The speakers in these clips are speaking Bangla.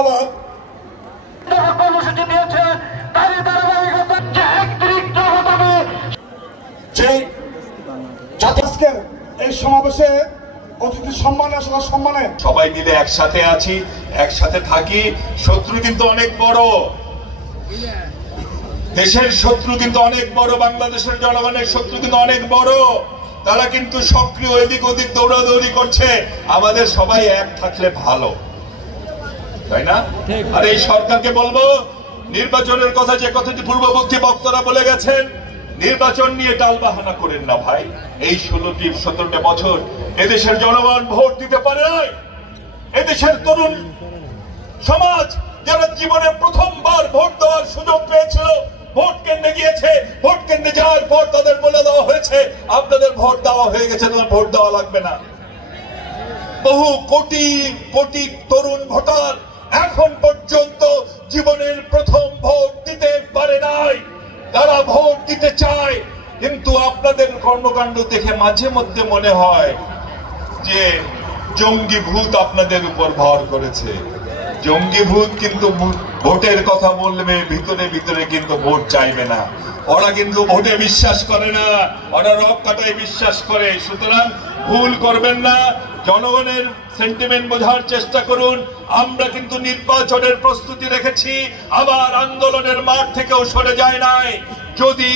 ধন্যবাদ। কর্মসূচি দিয়েছে তারই ধারাবাহিকতা আজকের এই সমাবেশে অতিথি সম্মানে সম্মানে সবাই মিলে একসাথে আছি, একসাথে থাকি। শত্রু কিন্তু অনেক বড়, দেশের শত্রু কিন্তু অনেক বড়, বাংলাদেশের জনগণের শত্রু কিন্তু অনেক বড়। তারা কিন্তু সক্রিয় এদিক ওদিক দৌড়াদৌড়ি করছে। আমাদের সবাই এক থাকলে ভালো, তাই না? আর এই সরকারকে বলবো, নির্বাচনের কথা যে কথাটি পূর্ববর্তী বক্তারা বলে গেছেন, নির্বাচন নিয়ে টালবাহানা করেন না ভাই। এই 17টা বছর এদেশের জনগণ ভোট দিতে পারে নাই। এদেশের তরুণ সমাজ যারা জীবনে প্রথমবার ভোট দেওয়ার সুযোগ পেয়েছিল, ভোট কেন্দ্রে গিয়েছে, ভোট কেন্দ্রে যাওয়ার পর তাদের বলে দেওয়া হয়েছে আপনাদের ভোট দেওয়া হয়ে গেছে, তোমার ভোট দেওয়া লাগবে না। বহু কোটি কোটি তরুণ ভোটার এখন পর্যন্ত জীবনের প্রথম ভোট দিতে পারে নাই। তারা ভোট দিতে চায়, কিন্তু আপনাদের কর্মকাণ্ড দেখে মাঝে মধ্যে মনে হয় যে জঙ্গি ভূত আপনাদের উপর ভর করেছে। জঙ্গি ভূত কিন্তু ভোটের কথা বলবে, ভিতরে ভিতরে কিন্তু ভোট চাইবে না। ওরা কিন্তু ভোটে বিশ্বাস করে না, ওরা রক কাটায় বিশ্বাস করে। সুতরাং ভুল করবেন না, জনগণের সেন্টিমেন্ট বোঝার চেষ্টা করুন। আমরা কিন্তু নির্বাচনের প্রস্তুতি রেখেছি, আবার আন্দোলনের মাঠ থেকেও সরে যায় নাই। যদি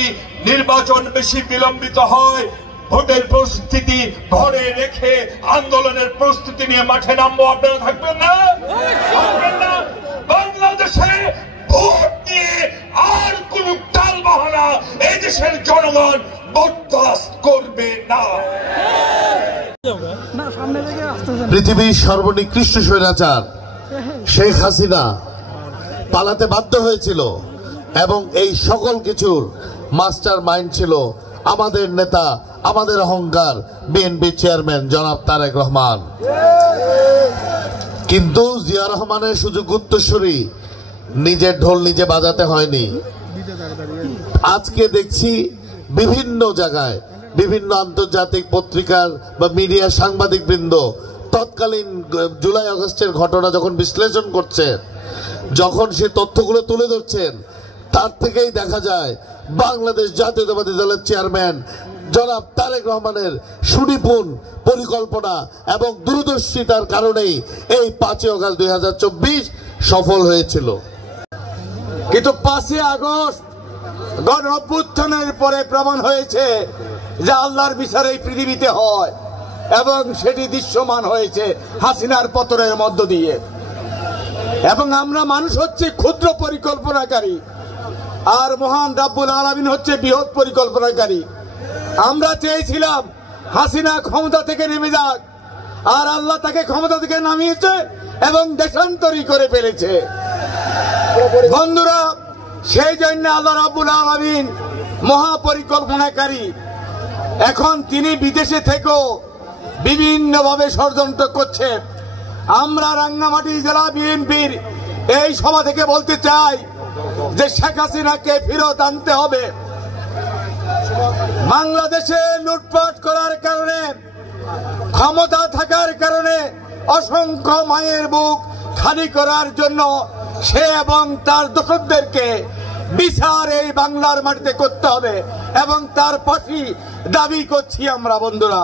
নির্বাচন বেশি বিলম্বিত হয়, ভোটের প্রস্তুতি ঘরে রেখে আন্দোলনের প্রস্তুতি নিয়ে মাঠে নামবো। আপনারা থাকবেন না? বাংলাদেশে ভোট নিয়ে আর কোন টালবাহানা এই দেশের জনগণ বরদাস্ত করবে না। পৃথিবীর সর্বনিকৃষ্ট স্বৈরাচার শেখ হাসিনা পালাতে বাধ্য হয়েছিল, এবং এই সকল কিছুর মাস্টার মাইন্ড ছিল আমাদের নেতা, আমাদের অহংকার, বিএনপি চেয়ারম্যান জনাব তারেক রহমান। কিন্তু জিয়া রহমানের সুযোগ উত্তরসূরি নিজের ঢোল নিজে বাজাতে হয়নি। আজকে দেখছি বিভিন্ন জায়গায়, বিভিন্ন আন্তর্জাতিক পত্রিকার বা মিডিয়া সাংবাদিক বৃন্দ তৎকালীন জুলাই আগস্টের ঘটনা যখন বিশ্লেষণ করছেন, যখন সে তথ্যগুলো তুলে ধরছেন, তার থেকেই দেখা যায় বাংলাদেশ জাতীয়তাবাদী দলের চেয়ারম্যান জনাব তারেক রহমানের সুনিপুণ পরিকল্পনা এবং দূরদর্শিতার কারণেই এই 5 আগস্ট 2024 সফল হয়েছিল। কিন্তু 5 আগস্ট গণ অভ্যুত্থানের পরে প্রমাণ হয়েছে যে আল্লাহর বিচার এই পৃথিবীতে হয়, এবং সেটি দৃশ্যমান হয়েছে হাসিনার পতনের মধ্য দিয়ে। এবং আমরা মানুষ হচ্ছে ক্ষুদ্র পরিকল্পনাকারী, আর মহান রাব্বুল আলামিন হচ্ছে বৃহৎ পরিকল্পনাকারী। আমরা চেয়েছিলাম হাসিনা ক্ষমতা থেকে নেমে যাক, আর আল্লাহ তাকে ক্ষমতা থেকে নামিয়েছে এবং দেশান্তরী করে ফেলেছে। বন্ধুরা, সেই জন্য আল্লাহ রাব্বুল আলামিন মহাপরিকল্পনাকারী। এখন তিনি বিদেশে থেকেও বিভিন্নভাবে ষড়যন্ত্র করছে। আমরা রাঙ্গামাটি জেলা বিএনপির এই সভা থেকে বলতে চাই যে শেখ হাসিনাকে ফেরত আনতে হবে। বাংলাদেশে লুটপাট করার কারণে, ক্ষমতা থাকার কারণে অসংখ্য মায়ের বুক খালি করার জন্য সে এবং তার দোসরদেরকে বিচার এই বাংলার মাটিতে করতে হবে, এবং তার ফাঁসি দাবি করছি আমরা। বন্ধুরা,